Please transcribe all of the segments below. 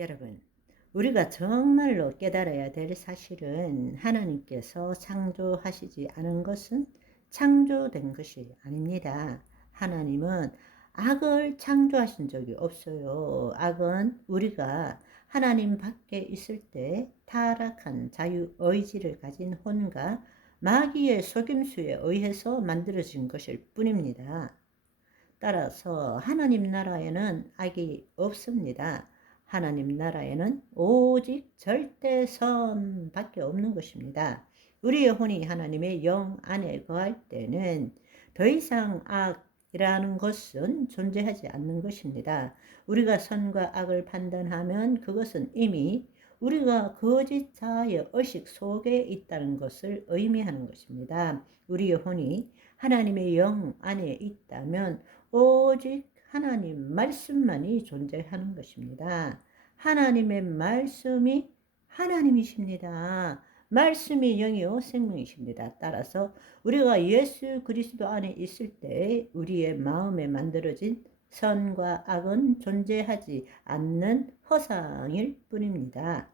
여러분, 우리가 정말로 깨달아야 될 사실은 하나님께서 창조하시지 않은 것은 창조된 것이 아닙니다. 하나님은 악을 창조하신 적이 없어요. 악은 우리가 하나님 밖에 있을 때 타락한 자유의지를 가진 혼과 마귀의 속임수에 의해서 만들어진 것일 뿐입니다. 따라서 하나님 나라에는 악이 없습니다. 하나님 나라에는 오직 절대선밖에 없는 것입니다. 우리의 혼이 하나님의 영 안에 거할 때는 더 이상 악이라는 것은 존재하지 않는 것입니다. 우리가 선과 악을 판단하면 그것은 이미 우리가 거짓 자아의 의식 속에 있다는 것을 의미하는 것입니다. 우리의 혼이 하나님의 영 안에 있다면 오직 하나님 말씀만이 존재하는 것입니다. 하나님의 말씀이 하나님이십니다. 말씀이 영이요 생명이십니다. 따라서 우리가 예수 그리스도 안에 있을 때 우리의 마음에 만들어진 선과 악은 존재하지 않는 허상일 뿐입니다.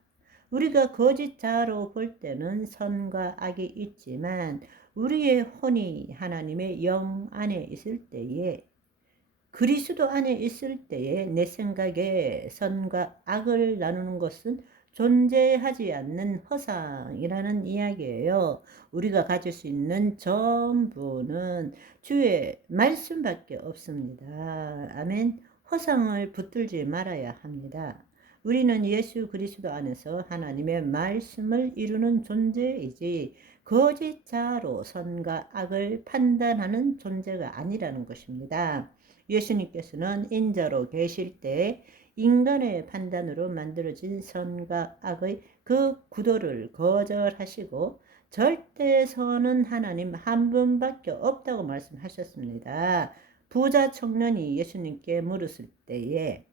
우리가 거짓 자아로 볼 때는 선과 악이 있지만 우리의 혼이 하나님의 영 안에 있을 때에 그리스도 안에 있을 때에 내 생각에 선과 악을 나누는 것은 존재하지 않는 허상이라는 이야기예요. 우리가 가질 수 있는 전부는 주의 말씀밖에 없습니다. 아멘. 허상을 붙들지 말아야 합니다. 우리는 예수 그리스도 안에서 하나님의 말씀을 이루는 존재이지 거짓 자로 선과 악을 판단하는 존재가 아니라는 것입니다. 예수님께서는 인자로 계실 때 인간의 판단으로 만들어진 선과 악의 그 구도를 거절하시고 절대선은 하나님 한 분밖에 없다고 말씀하셨습니다. 부자 청년이 예수님께 물었을 때에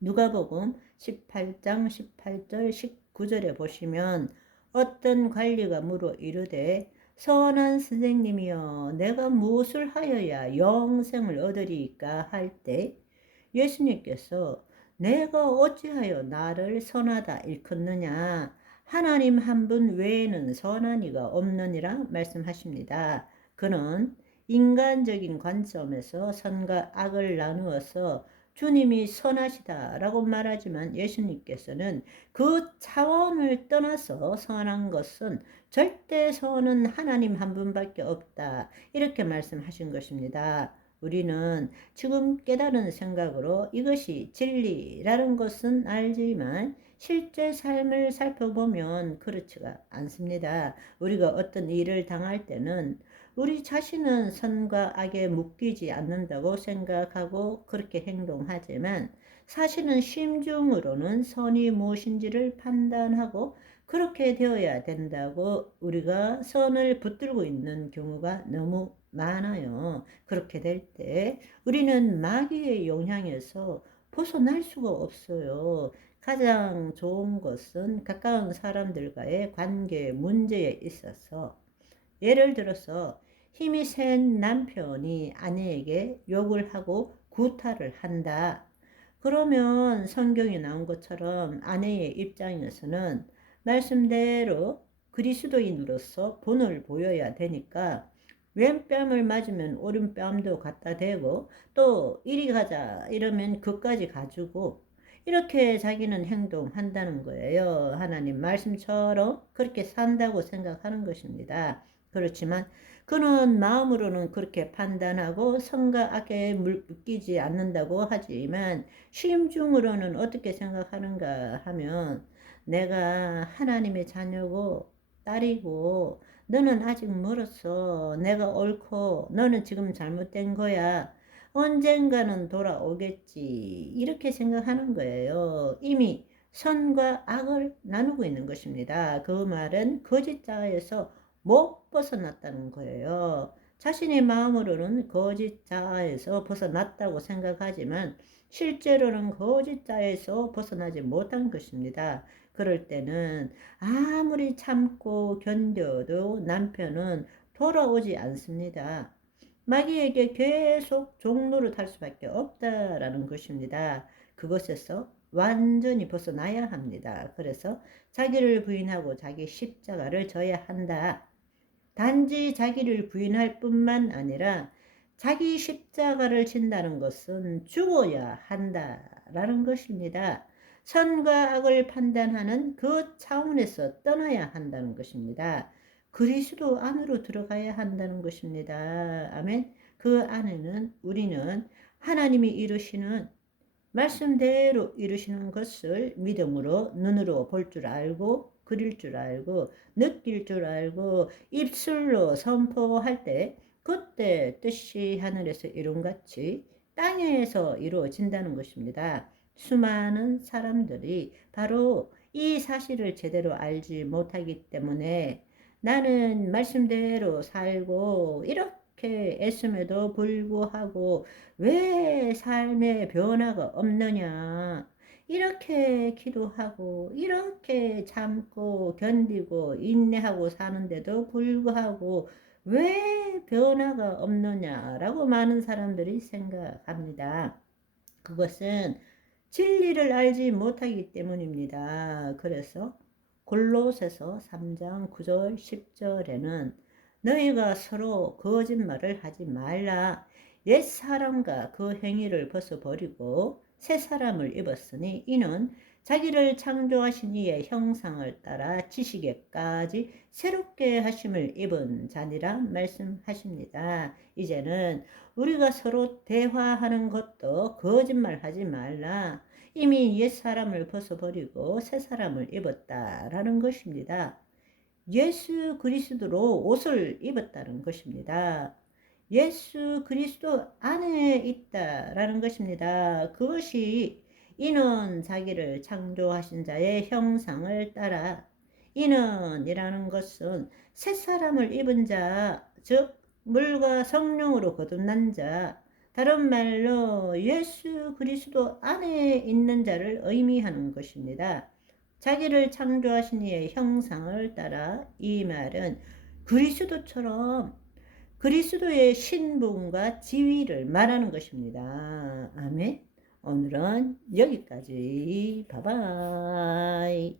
누가복음 18장 18절 19절에 보시면 어떤 관리가 물어 이르되 선한 선생님이여 내가 무엇을 하여야 영생을 얻으리이까 할 때 예수님께서 내가 어찌하여 나를 선하다 일컫느냐 하나님 한 분 외에는 선한 이가 없느니라 말씀하십니다. 그는 인간적인 관점에서 선과 악을 나누어서 주님이 선하시다라고 말하지만 예수님께서는 그 차원을 떠나서 선한 것은 절대 선은 하나님 한 분밖에 없다 이렇게 말씀하신 것입니다. 우리는 지금 깨달은 생각으로 이것이 진리라는 것은 알지만 실제 삶을 살펴보면 그렇지가 않습니다. 우리가 어떤 일을 당할 때는 우리 자신은 선과 악에 묶이지 않는다고 생각하고 그렇게 행동하지만 사실은 심중으로는 선이 무엇인지를 판단하고 그렇게 되어야 된다고 우리가 선을 붙들고 있는 경우가 너무 많아요. 그렇게 될 때 우리는 마귀의 영향에서 벗어날 수가 없어요. 가장 좋은 것은 가까운 사람들과의 관계 문제에 있어서 예를 들어서 힘이 센 남편이 아내에게 욕을 하고 구타를 한다. 그러면 성경에 나온 것처럼 아내의 입장에서는 말씀대로 그리스도인으로서 본을 보여야 되니까 왼뺨을 맞으면 오른뺨도 갖다 대고 또 이리 가자 이러면 그까지 가지고 이렇게 자기는 행동한다는 거예요. 하나님 말씀처럼 그렇게 산다고 생각하는 것입니다. 그렇지만 그는 마음으로는 그렇게 판단하고 선과 악에 묶이지 않는다고 하지만 심중으로는 어떻게 생각하는가 하면 내가 하나님의 자녀고 딸이고 너는 아직 멀었어. 내가 옳고 너는 지금 잘못된 거야. 언젠가는 돌아오겠지. 이렇게 생각하는 거예요. 이미 선과 악을 나누고 있는 것입니다. 그 말은 거짓 자아에서 못 벗어났다는 거예요. 자신의 마음으로는 거짓 자아에서 벗어났다고 생각하지만 실제로는 거짓 자아에서 벗어나지 못한 것입니다. 그럴 때는 아무리 참고 견뎌도 남편은 돌아오지 않습니다. 마귀에게 계속 종로를 탈 수밖에 없다라는 것입니다. 그것에서 완전히 벗어나야 합니다. 그래서 자기를 부인하고 자기 십자가를 져야 한다. 단지 자기를 부인할 뿐만 아니라 자기 십자가를 진다는 것은 죽어야 한다라는 것입니다. 선과 악을 판단하는 그 차원에서 떠나야 한다는 것입니다. 그리스도 안으로 들어가야 한다는 것입니다. 아멘. 그 안에는 우리는 하나님이 이루시는 말씀대로 이루시는 것을 믿음으로 눈으로 볼 줄 알고 그릴 줄 알고 느낄 줄 알고 입술로 선포할 때 그때 뜻이 하늘에서 이룬같이 땅에서 이루어진다는 것입니다. 수많은 사람들이 바로 이 사실을 제대로 알지 못하기 때문에 나는 말씀대로 살고 이렇게 애씀에도 불구하고 왜 삶의 변화가 없느냐? 이렇게 기도하고 이렇게 참고 견디고 인내하고 사는데도 불구하고 왜 변화가 없느냐라고 많은 사람들이 생각합니다. 그것은 진리를 알지 못하기 때문입니다. 그래서 골로새서 3장 9절 10절에는 너희가 서로 거짓말을 하지 말라. 옛사람과 그 행위를 벗어버리고 새 사람을 입었으니 이는 자기를 창조하신 이의 형상을 따라 지식에까지 새롭게 하심을 입은 자니라 말씀하십니다. 이제는 우리가 서로 대화하는 것도 거짓말하지 말라. 이미 옛사람을 벗어버리고 새 사람을 입었다라는 것입니다. 예수 그리스도로 옷을 입었다는 것입니다. 예수 그리스도 안에 있다라는 것입니다. 그것이 이는 자기를 창조하신 자의 형상을 따라 이는이라는 것은 새 사람을 입은 자, 즉 물과 성령으로 거듭난 자, 다른 말로 예수 그리스도 안에 있는 자를 의미하는 것입니다. 자기를 창조하신 이의 형상을 따라 이 말은 그리스도처럼 그리스도의 신분과 지위를 말하는 것입니다. 아멘. 오늘은 여기까지. 바이바이.